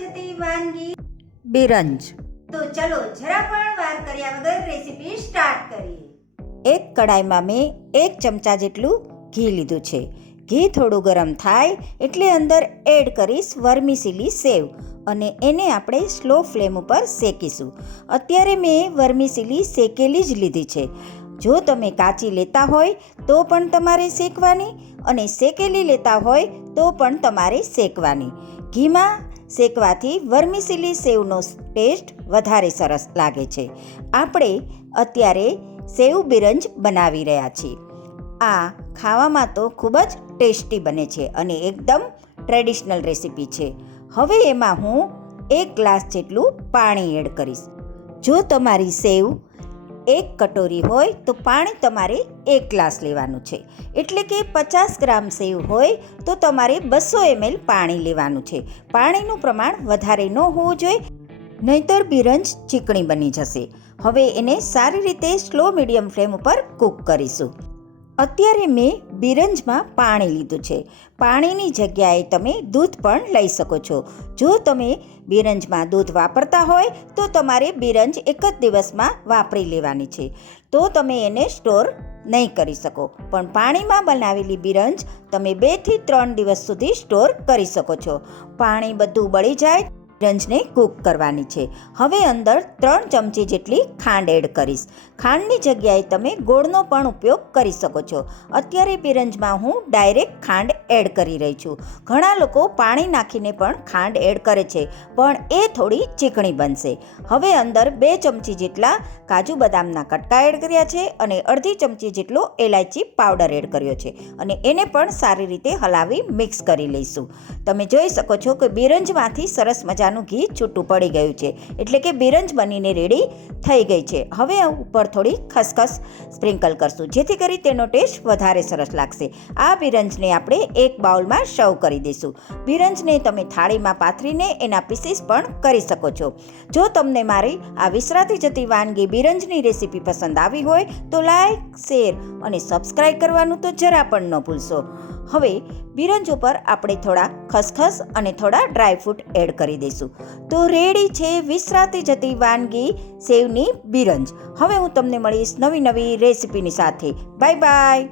જતી વાનગી બિરંજ. તો ચલો જરા પણ વાર કર્યા વગર રેસીપી સ્ટાર્ટ કરીએ. એક કડાઈમાં મેં 1 ચમચા જેટલું ઘી લીધું છે. ઘી થોડું ગરમ થાય એટલે અંદર એડ કરીશ વર્મીસિલી સેવ અને એને આપણે સ્લો ફ્લેમ ઉપર શેકીશું. અત્યારે મેં વર્મીસિલી શેકેલી જ લીધી છે. જો તમે કાચી લેતા હોય તો પણ તમારે શેકવાની અને શેકેલી લેતા હોય તો પણ તમારે શેકવાની. ઘીમાં શેકવાથી વર્મીસિલી સેવનો ટેસ્ટ વધારે સરસ લાગે છે. આપણે અત્યારે સેવ બિરંજ બનાવી રહ્યા છીએ. આ ખાવામાં તો ખૂબ જ ટેસ્ટી બને છે અને એકદમ ટ્રેડિશનલ રેસીપી છે. હવે એમાં હું 1 ગ્લાસ જેટલું પાણી એડ કરીશ. જો તમારી સેવ 1 કટોરી હોય તો પાણી તમારે 1 ગ્લાસ લેવાનું છે. એટલે કે 50 ગ્રામ સેવ હોય તો તમારે 200 ml પાણી લેવાનું છે. પાણીનું પ્રમાણ વધારે ન હોવું જોઈએ, નહીંતર બિરંજ ચીકણી બની જશે. હવે એને સારી રીતે સ્લો મીડિયમ ફ્લેમ ઉપર કૂક કરીશું. અત્યારે મેં બિરંજમાં પાણી લીધું છે. પાણીની જગ્યાએ તમે દૂધ પણ લઈ શકો છો. જો તમે બિરંજમાં દૂધ વાપરતા હોય તો તમારે બિરંજ એક જ દિવસમાં વાપરી લેવાની છે. તો તમે એને સ્ટોર નહીં કરી શકો. પણ પાણીમાં બનાવેલી બિરંજ તમે 2 થી 3 દિવસ સુધી સ્ટોર કરી શકો છો. પાણી બધું બળી જાય બિરંજને કૂક કરવાની છે. હવે અંદર 3 ચમચી જેટલી ખાંડ એડ કરીશ. ખાંડની જગ્યાએ તમે ગોળનો પણ ઉપયોગ કરી શકો છો. અત્યારે બિરંજમાં હું ડાયરેક્ટ ખાંડ એડ કરી રહી છું. ઘણા લોકો પાણી નાખીને પણ ખાંડ એડ કરે છે, પણ એ થોડી ચીકણી બનશે. હવે અંદર 2 ચમચી જેટલા કાજુ બદામના કટકા એડ કર્યા છે અને અડધી ચમચી જેટલો એલાયચી પાવડર એડ કર્યો છે અને એને પણ સારી રીતે હલાવી મિક્સ કરી લઈશું. તમે જોઈ શકો છો કે બિરંજમાંથી સરસ મજાનું ઘી છૂટું પડી ગયું છે, એટલે કે બિરંજ બનીને રેડી થઈ ગઈ છે. હવે ઉપર થોડી ખસખસ સ્પ્રિંકલ કરશું, જેથી કરી તેનો ટેસ્ટ વધારે સરસ લાગશે. આ બિરંજને આપણે એક બાઉલમાં સર્વ કરી દઈશું. બિરંજને તમે થાળીમાં પાથરીને એના પીસીસ પણ કરી શકો છો. જો તમને મારી આ વિસરાતી જતી વાનગી બિરંજની રેસીપી પસંદ આવી હોય તો લાઈક, શેર અને સબસ્ક્રાઈબ કરવાનું તો જરા પણ ન ભૂલશો. હવે બિરંજ ઉપર આપણે થોડા ખસખસ અને થોડા ડ્રાયફ્રૂટ એડ કરી દઈશું. તો રેડી છે વિસરાતી જતી વાનગી સેવની બિરંજ. હવે હું તમને મળીશ નવી રેસીપીની સાથે. Bye bye.